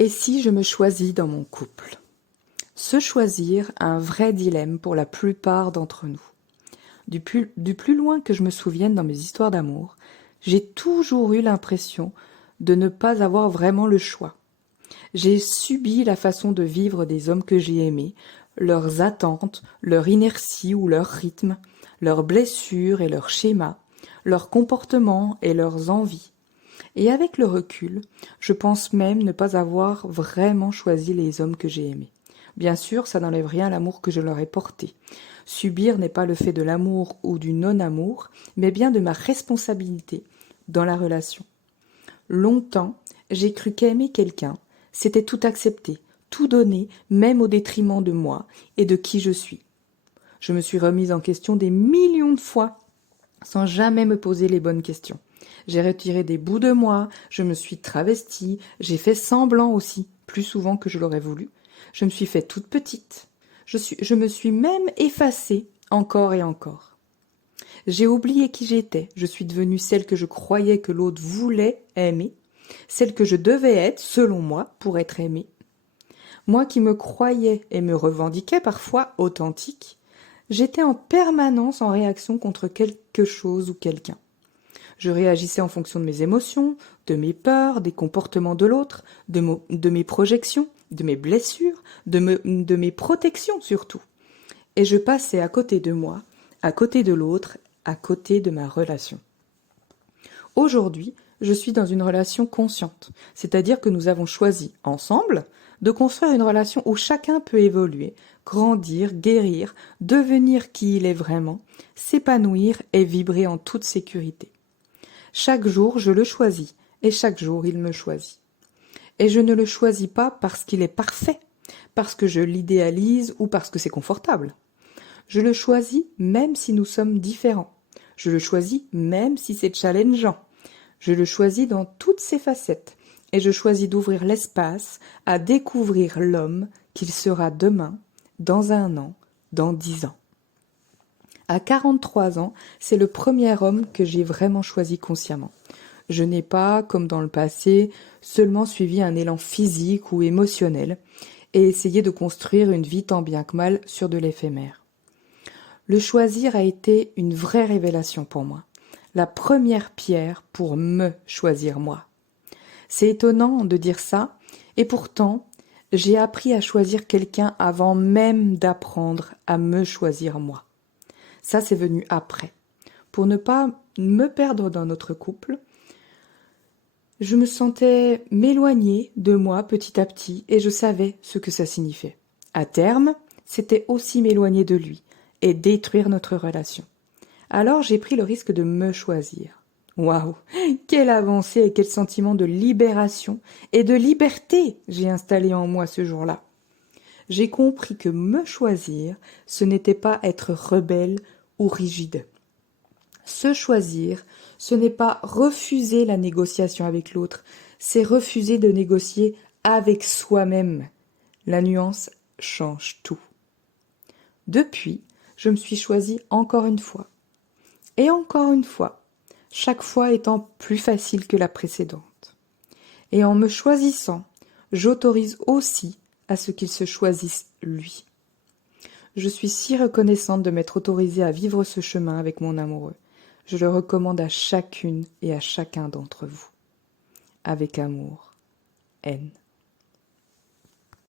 Et si je me choisis dans mon couple? Se choisir, un vrai dilemme pour la plupart d'entre nous. Du plus loin que je me souvienne dans mes histoires d'amour, j'ai toujours eu l'impression de ne pas avoir vraiment le choix. J'ai subi la façon de vivre des hommes que j'ai aimés, leurs attentes, leur inertie ou leur rythme, leurs blessures et leurs schémas, leurs comportements et leurs envies. Et avec le recul, je pense même ne pas avoir vraiment choisi les hommes que j'ai aimés. Bien sûr, ça n'enlève rien à l'amour que je leur ai porté. Subir n'est pas le fait de l'amour ou du non-amour, mais bien de ma responsabilité dans la relation. Longtemps, j'ai cru qu'aimer quelqu'un, c'était tout accepter, tout donner, même au détriment de moi et de qui je suis. Je me suis remise en question des millions de fois, sans jamais me poser les bonnes questions. J'ai retiré des bouts de moi, je me suis travestie, j'ai fait semblant aussi, plus souvent que je l'aurais voulu. Je me suis fait toute petite. Je me suis même effacée, encore et encore. J'ai oublié qui j'étais, je suis devenue celle que je croyais que l'autre voulait aimer, celle que je devais être, selon moi, pour être aimée. Moi qui me croyais et me revendiquais parfois authentique, j'étais en permanence en réaction contre quelque chose ou quelqu'un. Je réagissais en fonction de mes émotions, de mes peurs, des comportements de l'autre, de mes projections, de mes blessures, de mes protections surtout. Et je passais à côté de moi, à côté de l'autre, à côté de ma relation. Aujourd'hui, je suis dans une relation consciente, c'est-à-dire que nous avons choisi, ensemble, de construire une relation où chacun peut évoluer, grandir, guérir, devenir qui il est vraiment, s'épanouir et vibrer en toute sécurité. Chaque jour, je le choisis, et chaque jour, il me choisit. Et je ne le choisis pas parce qu'il est parfait, parce que je l'idéalise ou parce que c'est confortable. Je le choisis même si nous sommes différents. Je le choisis même si c'est challengeant. Je le choisis dans toutes ses facettes, et je choisis d'ouvrir l'espace à découvrir l'homme qu'il sera demain, dans 1 an, dans 10 ans. À 43 ans, c'est le premier homme que j'ai vraiment choisi consciemment. Je n'ai pas, comme dans le passé, seulement suivi un élan physique ou émotionnel et essayé de construire une vie tant bien que mal sur de l'éphémère. Le choisir a été une vraie révélation pour moi, la première pierre pour me choisir moi. C'est étonnant de dire ça, et pourtant, j'ai appris à choisir quelqu'un avant même d'apprendre à me choisir moi. Ça, c'est venu après. Pour ne pas me perdre dans notre couple, je me sentais m'éloigner de moi petit à petit et je savais ce que ça signifiait. À terme, c'était aussi m'éloigner de lui et détruire notre relation. Alors j'ai pris le risque de me choisir. Waouh, quelle avancée et quel sentiment de libération et de liberté j'ai installé en moi ce jour-là. J'ai compris que me choisir, ce n'était pas être rebelle ou rigide. Se choisir, ce n'est pas refuser la négociation avec l'autre, c'est refuser de négocier avec soi-même. La nuance change tout. Depuis, je me suis choisie encore une fois. Et encore une fois, chaque fois étant plus facile que la précédente. Et en me choisissant, j'autorise aussi à ce qu'il se choisisse lui. Je suis si reconnaissante de m'être autorisée à vivre ce chemin avec mon amoureux. Je le recommande à chacune et à chacun d'entre vous. Avec amour, N.